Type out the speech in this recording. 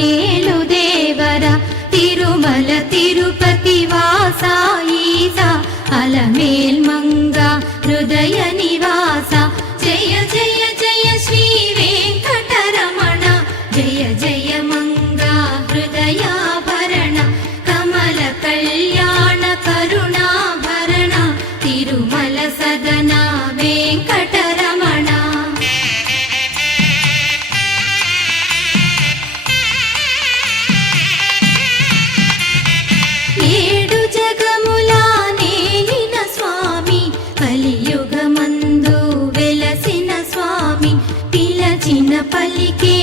నేలు దేవర తిరుమల తిరుపతి వాసా ఈసా అలమేల్ మంగ హృదయ నివాస జయ జయ జయ శ్రీ వెంకటరమణ జయ జయ మంగ హృదయాభరణ కమల కళ్యాణ కరుణాభరణ తిరుమల సదన వెంకటరమణ. ఏడు జగముల నేలిన స్వామి కలియుగమందు వెలసిన స్వామి పిలచిన పలికే